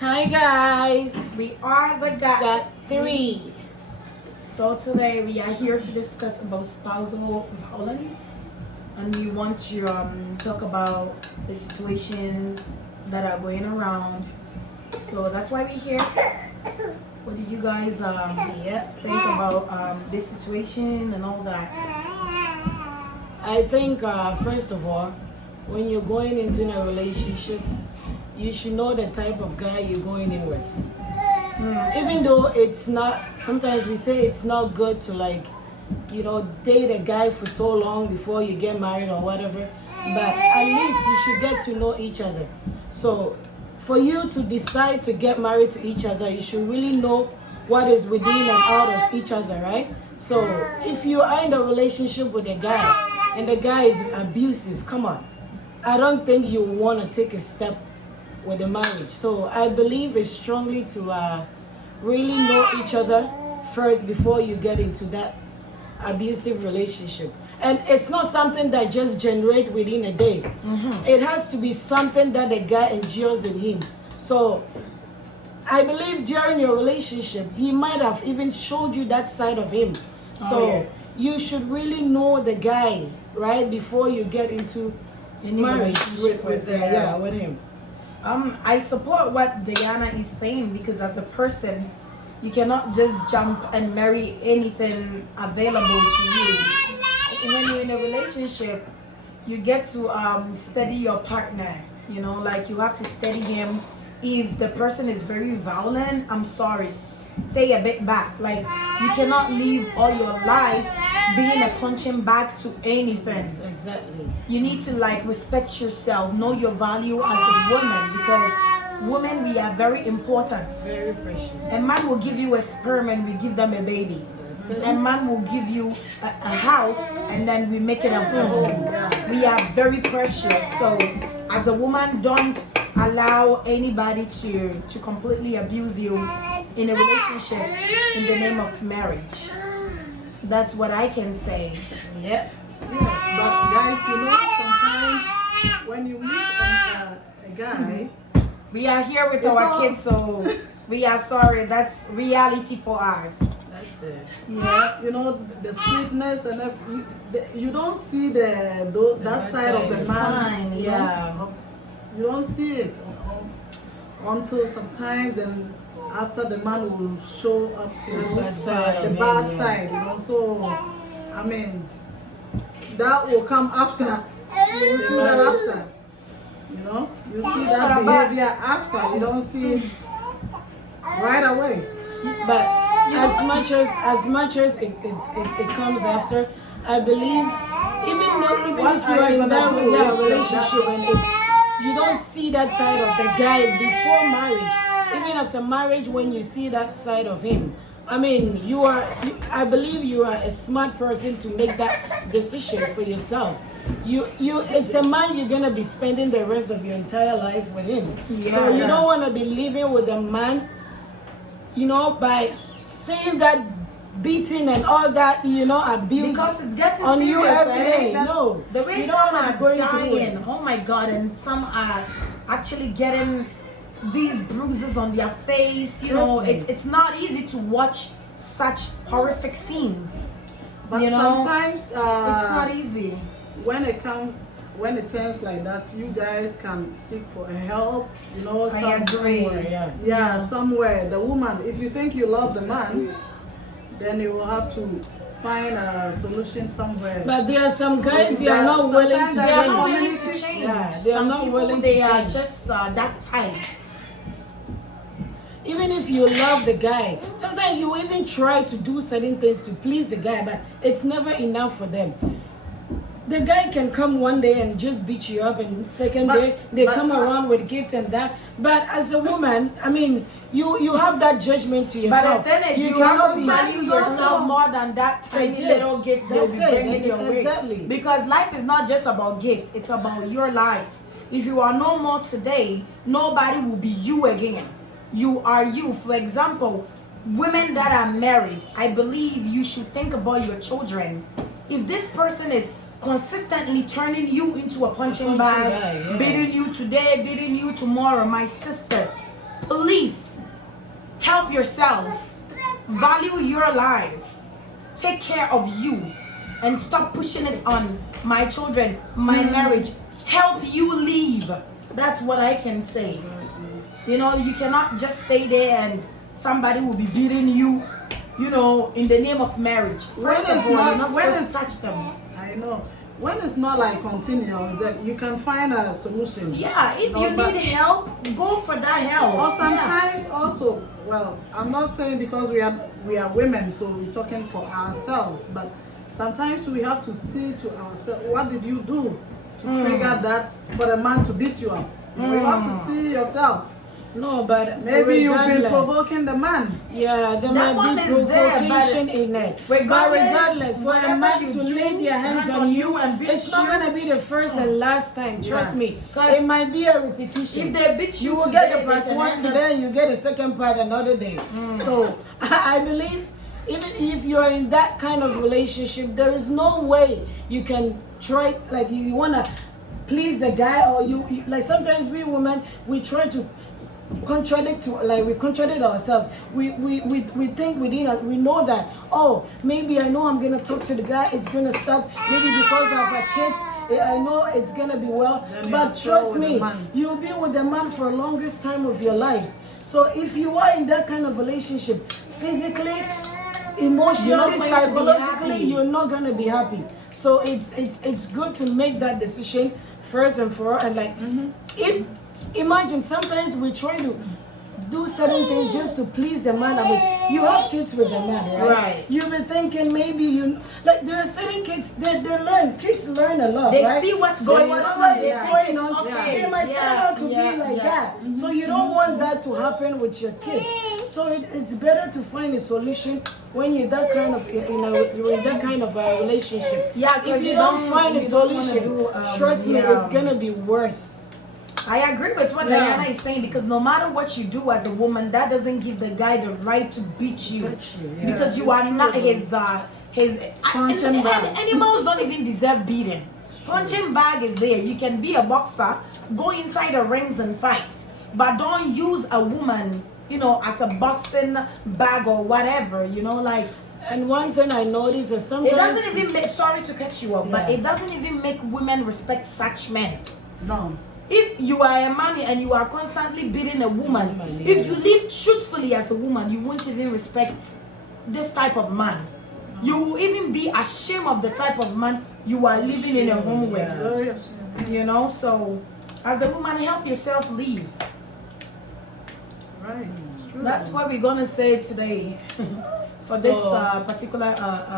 Hi guys, We are the got God. three. So today we are here to discuss about spousal violence, and we want to talk about the situations that are going around. So that's why we're here. What do you guys think about this situation and all that? I think first of all, when you're going into a relationship, you should know the type of guy you're going in with. Even though it's not, sometimes we say it's not good to date a guy for so long before you get married or whatever, but at least you should get to know each other. So for you to decide to get married to each other, you should really know what is within and out of each other, right? So if you are in a relationship with a guy and the guy is abusive, come on. I don't think you want to take a step with the marriage. So I believe it's strongly to really know each other first before you get into that abusive relationship. And it's not something that just generates within a day. It has to be something that the guy endures in him. So I believe during your relationship, he might have even showed you that side of him. So yes. you should really know the guy, right, before you get into Any marriage relationship with with him. I support what Diana is saying, because as a person, you cannot just jump and marry anything available to you. When you're in a relationship, you get to study your partner. You know, like you have to study him. If the person is very violent, I'm sorry, stay a bit back. Like you cannot live all your life being a punching bag to anything. Exactly. You need to respect yourself, know your value as a woman, because women, we are very important. Very precious. A man will give you a sperm and we give them a baby. A man will give you a house and then we make it a home. We are very precious. So as a woman, don't allow anybody to completely abuse you in a relationship in the name of marriage. That's what I can say. Yep. Yes, but guys, sometimes when you meet a guy, We are here with It's our all- kids, so we are sorry. That's reality for us. That's it. yeah, the sweetness and you don't see that side of the man. Sign, yeah. You don't see it until sometimes, then after the man will show up bad side, the yeah, bad yeah. side. So I mean, that will come after. You will see that after. You see that behavior after. You don't see it right away. But as much as it comes after, I believe even What if you are are you in gonna do? that relationship and you don't see that side of the guy before marriage, even after marriage, when you see that side of him, I mean, I believe you are a smart person to make that decision for yourself. It's a man you're gonna be spending the rest of your entire life with him. So you don't want to be living with a man, by seeing that beating and all that, abuse Because it's getting on serious, you every day. right? No, The way you some don't wanna are be going through dying, it. oh my God, and some are actually getting these bruises on their face. Trust me. It's not easy to watch such horrific scenes. But sometimes It's not easy. when it turns like that, you guys can seek for help. I agree. Yeah. Yeah, somewhere. The woman, if you think you love the man, then you will have to find a solution somewhere. But there are some guys, they are not willing to They are not change. willing to change. Yeah, they are Some not people, willing to they are change. just that type. Even if you love the guy, sometimes you even try to do certain things to please the guy, but it's never enough for them. The guy can come one day and just beat you up, and second day they come around with gifts and that. But as a woman, I mean, you have that judgment to yourself. But the thing is, you cannot have to be- value yourself more than that tiny Yes, little gift they'll be that's it. bringing your way. Exactly. Because life is not just about gifts, it's about your life. If you are no more today, nobody will be you again. You are you. For example, women that are married, I believe you should think about your children. If this person is consistently turning you into a punching bag, bag, yeah. beating you today, beating you tomorrow, my sister, please yourself, value your life, take care of you, and stop pushing it on my children, my marriage. Help you leave. That's what I can say. You know, you cannot just stay there and somebody will be beating you, you know, in the name of marriage. First of all, you're not supposed to touch them. I know. When it's not like continuous, then you can find a solution. Yeah, if you need help, go for that help. Or sometimes also, well, I'm not saying because we are women, so we're talking for ourselves, but sometimes we have to see to ourselves, what did you do to trigger that for the man to beat you up? You have to see yourself. No, but Maybe you've been regardless, provoking the man. Yeah, there That might one be is there, provocation but in it. regardless, For a whatever man you to do, lay their hands on you, and beat it's not you. gonna be the first and last time. Trust me. 'Cause It might be a repetition. If they beat you You will today, get the part they can one end up- today, and you get the second part another day. So I believe even if you're in that kind of relationship, there is no way you can try, like you wanna please a guy, or you like sometimes we women, we try to we contradict ourselves. We think within us, we know that, oh, maybe I know I'm gonna talk to the guy, it's gonna stop, maybe because of our kids, I know it's gonna be well. Then But you're still trust with the me, man. you'll be with the man for the longest time of your lives. So if you are in that kind of relationship, physically, emotionally, You're not going to be psychologically, happy. you're not gonna be happy. So it's good to make that decision first and for all. And like, if imagine sometimes we try to do certain things just to please the man. I mean, you have kids with the man, right? Right. You've been thinking maybe like there are certain kids they learn. Kids learn a lot. They right? see what's So going whatever on, is they think going it's on, okay. they might turn out to be like that. So you don't want that to happen with your kids. So it's better to find a solution when you're that kind of you're in that kind of a relationship. Yeah, 'cause if you you don't don't- find a you don't wanna solution, do, trust me, yeah. it's gonna be worse. I agree with what Yeah. Diana is saying, because no matter what you do as a woman, that doesn't give the guy the right to beat you. Touch you, yeah. Because you are not his Punching and bag. animals don't even deserve beating. Punching bag is there. You can be a boxer, go inside the rings and fight, but don't use a woman, you know, as a boxing bag or whatever, you know, like. And one thing I noticed is sometimes It doesn't even make, sorry to cut you off, but Yeah. it doesn't even make women respect such men. No. If you are a man and you are constantly beating a woman, Yeah. if you live truthfully as a woman, you won't even respect this type of man. You will even be ashamed of the type of man you are living in a home with. Serious. You know, so as a woman, help yourself leave. Right. It's true. That's what we're gonna say today for this So- particular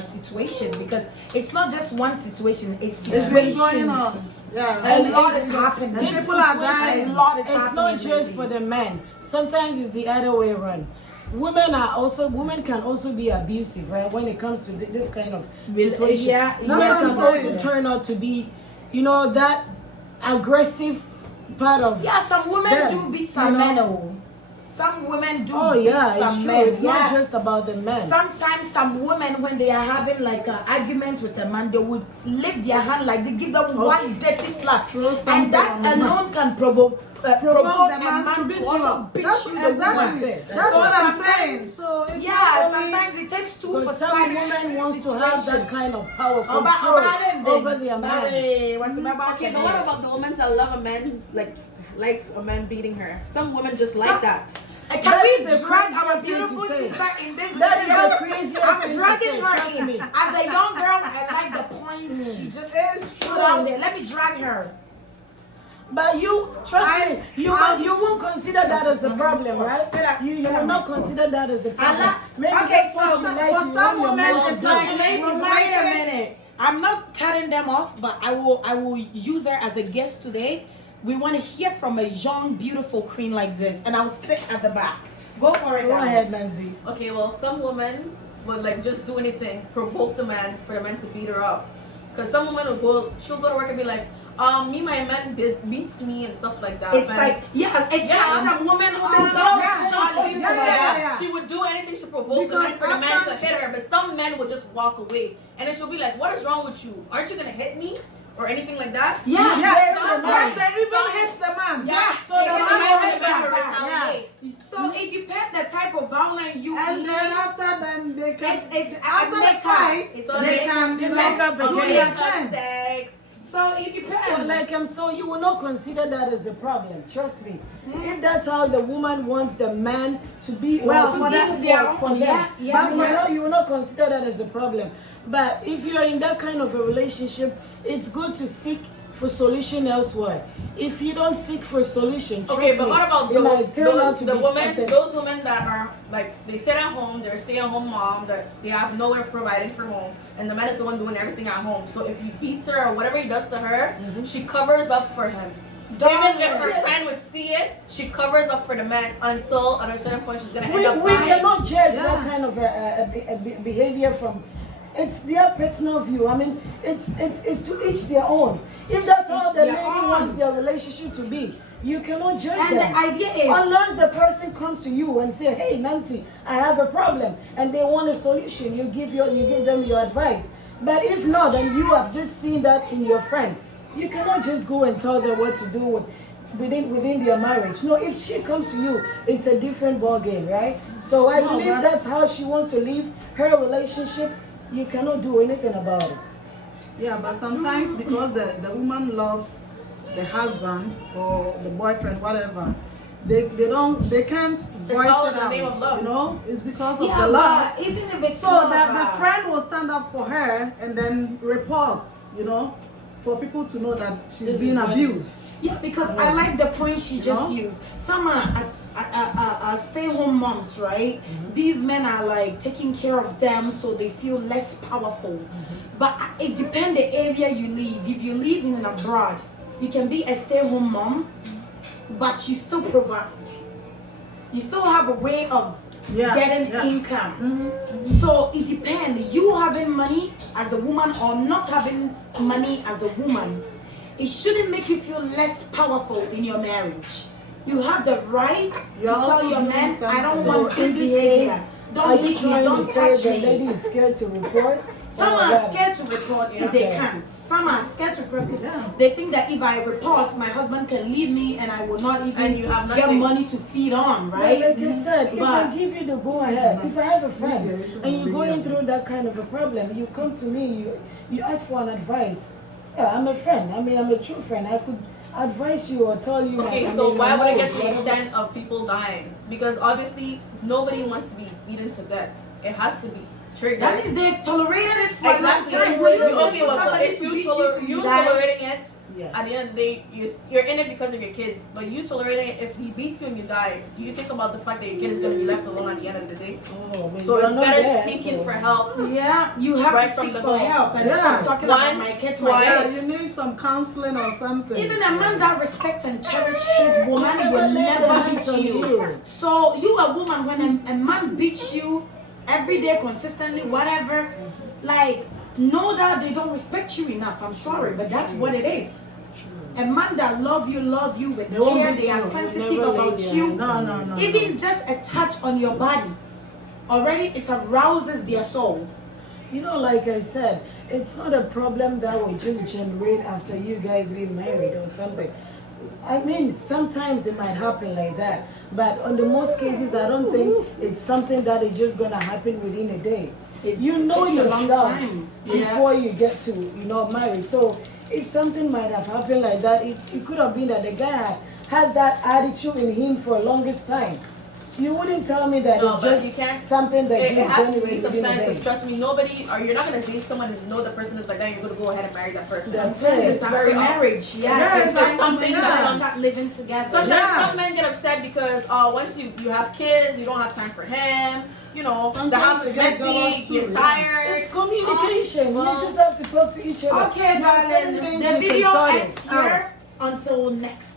situation, because it's not just one situation; it's It's been situations. going on. Yeah. A lot it's- is happening. and This people are situation, dying. A lot is it's happening not just lately. for the men. Sometimes it's the other way around. Women can also be abusive, right? When it comes to this kind of situation, yeah, women yeah, can I'm also saying. turn out to be, that aggressive part of. Yeah, some women them, do beat some you know? men. Oh, some women do Oh beat yeah, it's some true. men. It's not just about the men. Sometimes some women, when they are having like an argument with a man, they would lift their hand like they give them one dirty slap, Throw something and that on the man. alone can provoke Provoke a the man to beat you also up. beat That's you. the exactly. woman. it. That's So what I'm sometimes- saying. So it's Yeah, not only- sometimes it takes two But for some such women wants to have that situation. kind of power Oba- control Oba- over their man. What's the matter? Okay, but what about the women that love a man, likes a man beating her? Some women just like that. Can That we is the drag craziest our thing beautiful to say. sister in this That is video? the craziest I'm thing to dragging say, her trust in. me. As a young girl, I like the points she just It's put true. out there. Let me drag her. But you trust me, you won't consider that as a problem, right? Sit up, You sit will up. not consider that as a problem. Maybe Okay, that's what so you for like, you some want your women, man to it's do. like- Ladies, wait a minute. I'm not cutting them off, but I will use her as a guest today. We want to hear from a young, beautiful queen like this, and I'll sit at the back. Go for it. Go darling. ahead, Nancy. Okay, well, some women would just do anything, provoke the man for the man to beat her up. Cause some women she'll go to work and be like, my man beats me and stuff like that. It's man. like, yeah, it Yeah. turns a woman Some, on. some people yeah, like yeah, that. yeah. She would do anything to provoke the Because man for the man after- to hit her, but some men would just walk away, and then she'll be like, "What is wrong with you? Aren't you gonna hit me or anything like that?" Yeah, Yeah, there's a sometimes man. they even Some- hits the man. Yeah, So the it's man a will man retaliate. So it depends the type of violent you And be, then after then they can it's after the makeup. fight It's So they they can they you make know up do again. their Makeup, thing. sex. so it depends. Like so you will not consider that as a problem. Trust me. If that's how the woman wants the man to be, Well, or for to that- be yeah, them, yeah, but yeah. you will not consider that as a problem. But if you are in that kind of a relationship, it's good to seek for solution elsewhere. If you don't seek for a solution, trust Okay, but me, what about it might turn out to the be women, something. those women that are like they sit at home, they're a stay-at-home mom, that they have nowhere provided for home, and the man is the one doing everything at home. So if he beats her or whatever he does to her, she covers up for him. Even if her friend would see it, she covers up for the man until at a certain point she's gonna end up We dying. cannot judge Yeah. that kind of behavior from. It's their personal view. I mean, it's to each their own. If that's how Each the their lady own. wants their relationship to be, you cannot judge And them. the idea is, Unless the person comes to you and say, "Hey, Nancy, I have a problem," and they want a solution, you give them your advice. But if not, and you have just seen that in your friend, you cannot just go and tell them what to do within their marriage. No, if she comes to you, it's a different ball game, right? So I believe but- that's how she wants to live her relationship. You cannot do anything about it. Yeah, but sometimes because the woman loves the husband or the boyfriend, whatever, they can't voice all it in the name of out. love. You know, it's because of yeah, the love. but even if it's So not that the about- friend will stand up for her and then report, you know, for people to know that she's This being is what it abused. is. Yeah, because I like the point she just know? used. Some are stay-home moms, right? These men are like taking care of them, so they feel less powerful. But it depends the area you live. If you live in an abroad, you can be a stay-home mom, but you still provide. You still have a way of getting income. So it depends. You having money as a woman or not having money as a woman, it shouldn't make you feel less powerful in your marriage. You have the right to You're also tell your doing man, I don't something. want So this in this behavior. case, are Don't you beat me, trying to don't say touch the lady me. is scared to report? Some Or are that- scared to report if they Okay. can't. Some are scared to report because Yeah. they think that if I report, my husband can leave me and I will not even And you have get nothing. money to feed on, But right? like I said, if I But- give you the go ahead, if I have a friend Yeah, you should and you're be going here. through that kind of a problem, you come to me, you ask for an advice. Yeah, I'm a friend. I mean, I'm a true friend. I could advise you or tell you. Okay, I so mean, why would it my get to the knowledge, whatever. extent of people dying? Because obviously nobody wants to be beaten to death. It has to be triggered. That means they've tolerated it for Exactly. a long time. Will you Okay, still well, for so somebody if to you beat you to you die? tolerating it, Yeah. at the end of the day, you're in it because of your kids. But you tolerating it if he beats you and you die. Do you think about the fact that your kid is going to be left alone at the end of the day? Oh, man, So you're it's not better there, seeking so- for help. Yeah, you have Right to from seek the for go. help and Yeah. stop talking about my Once, kids, twice. Yeah, my kids. you need some counseling or something. Even a man that respects and cherishes his woman Never will lay never their beat hands on you. you. So you a woman, when a man beats you every day consistently, whatever, like know that they don't respect you enough. I'm sorry, but that's what it is. A man that love you with They won't care, beat they are you. They'll sensitive never lay about their you. hands on No, you. no, no. Even just a touch on your body, already it arouses their soul. You know, like I said, it's not a problem that will just generate after you guys being married or something. I mean, sometimes it might happen like that, but on the most cases, I don't think it's something that is just gonna happen within a day. You know takes a long yourself time. before you get to, married. So if something might have happened like that, it could have been that the guy had that attitude in him for the longest time. You wouldn't tell me that No, it's but just you can't. something that It just has to be generated within a sometimes. day. Because trust me, nobody, or you're not gonna date someone and know the person is like that. You're gonna go ahead and marry that person. That's Sometimes it. it's after Very marriage. Yeah, Yes, it's sometimes something when that you comes- start living together. Sometimes Yeah. some men get upset because once you have kids, you don't have time for him. You know, the Sometimes house they is get jealous messy, too, you're yeah. tired. It's communication. well- You just have to talk to each other. Okay, There are certain darling. things The you can video sort it ends out. here. Until next